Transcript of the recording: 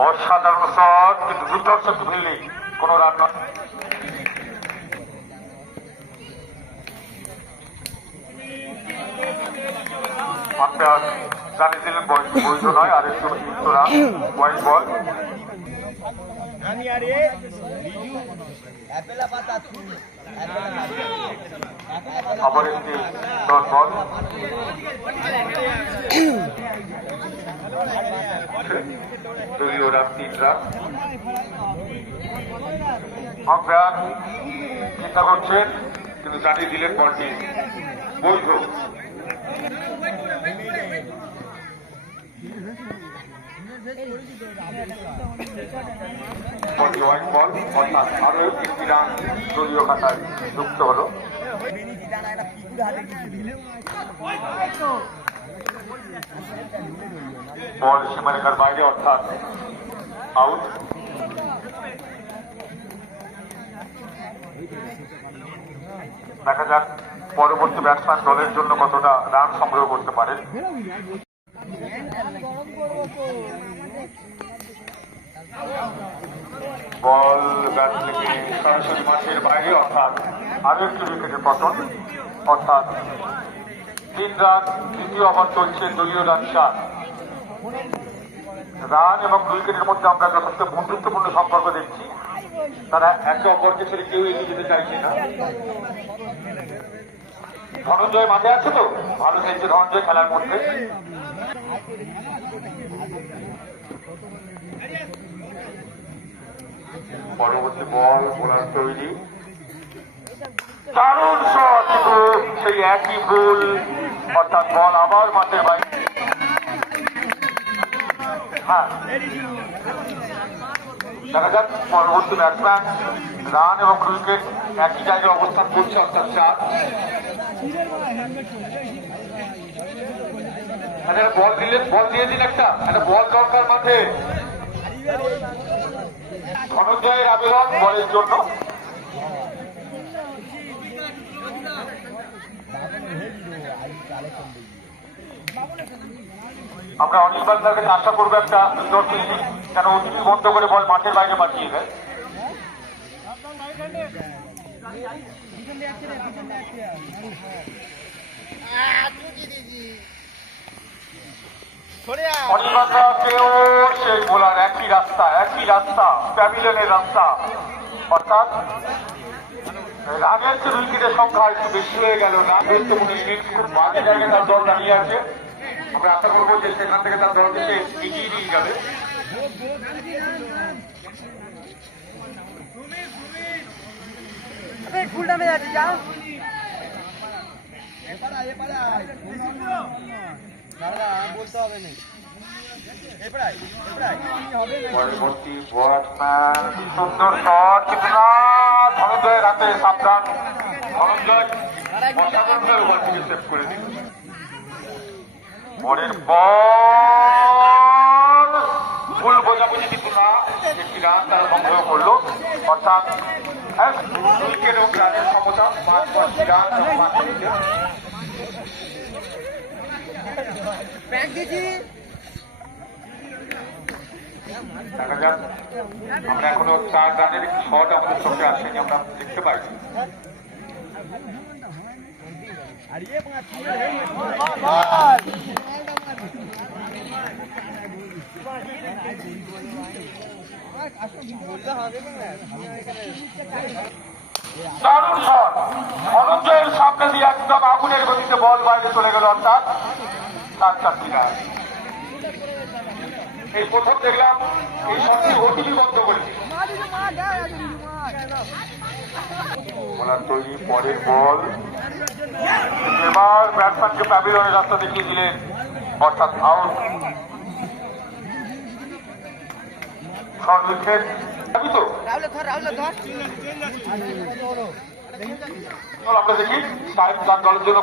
অসাধারণ শট কিন্তু দুর্দর্শক ফিল্ডিং কোনো রান নয়। আম্পায়ার জানিয়ে দিলেন বৈধ আবার একটি ডট বল দলীয় রান তিন রান আম্পায়ার চিন্তা করছেন? কিন্তু জানিয়ে দিলেন বলটি বৈধ আরও একটি রান দলীয় খাতায় যুক্ত হলো। বল সীমারেখার বাইরে, অর্থাৎ আউট দেখা যাক পরবর্তী ব্যাটসম্যান দলের জন্য কতটা রান সংগ্রহ করতে পারেন বল ব্যাট থেকে সরাসরি মাঠের বাইরে, অর্থাৎ আরও একটি উইকেটের পতন, অর্থাৎ তিন রাত দ্বিতীয় ওভার চলছে দলীয় চার রান এবং উইকেটের মধ্যে আমরা যথেষ্ট বন্ধুত্বপূর্ণ সম্পর্ক দেখছি। তারা একে অপরকে ছেড়ে কেউ এগিয়ে যেতে চাইছে না। ধনঞ্জয় মাঠে আছে তো? ভালো খেলছে ধনঞ্জয় খেলার মধ্যে। পরবর্তী বল, বোলার তৈরি। দারুণ সেই একই ভুল অর্থাৎ বল আবার মাঠের বাইরে। হ্যাঁ। দেখা যাক, পরবর্তী ব্যাটসম্যান রান এবং উইকেট একই জায়গায় অবস্থান করছে, অর্থাৎ চার। বল দিলে বল দিয়ে দিন একটা। একটা বল দরকার মাঠে। ধনঞ্জয়ের আবেদন, বলের জন্য। আমরা অনির্বাণ তার কাছে আশা করব একটা সুন্দর ফিল্ডিং কেন ওটিপি বন্ধ করে বল মাঠের বাইরে পাঠিয়ে দেয়। সেই বোলার একই রাস্তা একই রাস্তা প্যাভিলিয়নের রাস্তা। অর্থাৎ রানের যে উইকেটের সংখ্যা একটু বেশি হয়ে গেল না গুরুত্বপূর্ণ ইনিংস খুব বাজে জায়গায় তার দল দাঁড়িয়ে আছে। আমরা আশা করব যে সেখান থেকে তার দলকে সে এগিয়ে নিয়ে যাবে। ফুল ডামে যাচ্ছি যা। এপাড়া এপাড়া দাদা বলতে হবে না। পরবর্তী সুন্দর শট সাবধান ধনঞ্জয় করে দিল পরের বল ভুল বোঝাবুঝি কিন্তু না একটি রান তারা সংগ্রহ করল। অর্থাৎ এক উইকেট এবং রানের সমতা পাঁচ পাঁচটি রান এবং দেখা যাক। আমরা এখনও চার রানের শট আমাদের চোখে আসেনি, আমরা দেখতে পাচ্ছি দারুণ শট! অনঞ্জয়ের সামনে দিয়ে একদম আগুনের গতিতে বল বাইরে চলে গেল, অর্থাৎ চার চার এই প্রথম দেখলাম, এই শটটি ওটিপি বন্ধ করেছে পরের বল। এবার ব্যাটসম্যানকে প্যাভিলিয়নের রাস্তা দেখিয়ে দিলেন, অর্থাৎ আউট শর্ট উইকেট তো। আমরা দেখি দলের জন্য